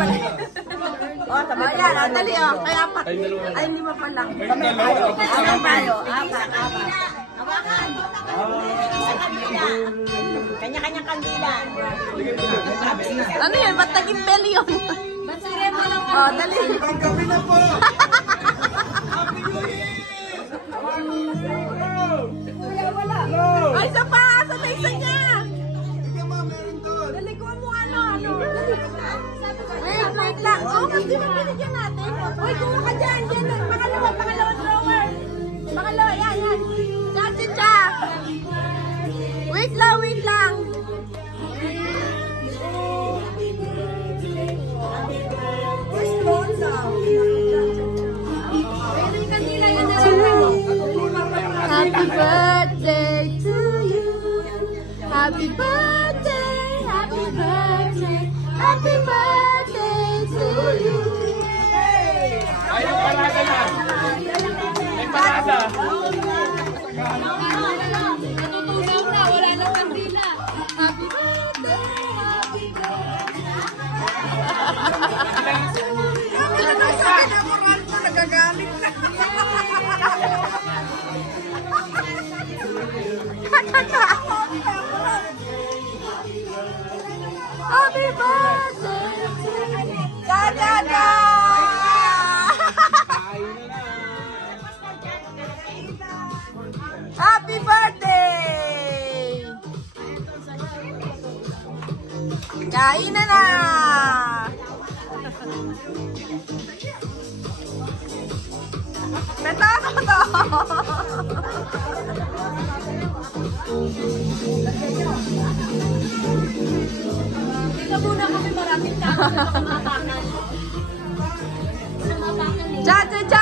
pala. Oh, sabi ko yan. Dali, oh. Kaya apat. Ay, 5 pa lang. Apat tayo. Apat. Hawakan. Kanya-kanya kandila. Ano yan? Ba't naging belly yun? Bansire mo lang. Oh, dali. Gabi na po. Happy New Year! Wala. Ay, isa pa. Sa isa niya. Ikaw ma, meron doon. Dali ko mo ano. Wait lang. Oh, hindi mo binigyan natin. Uy, kuha ka dyan. Pangalawang drawer. Pangalawa, yan. Cha. Wait lang. Happy birthday to you. Happy birthday to you. Ay, yung parada na. May parada. Natutunaw na, wala nang kandila. Happy birthday. Sabi na moral mo, nagagalit na. Happy birthday! Da! Happy birthday! Kain na! Beto ko to! Dito muna kami maraming tao na kumapakan. Cha!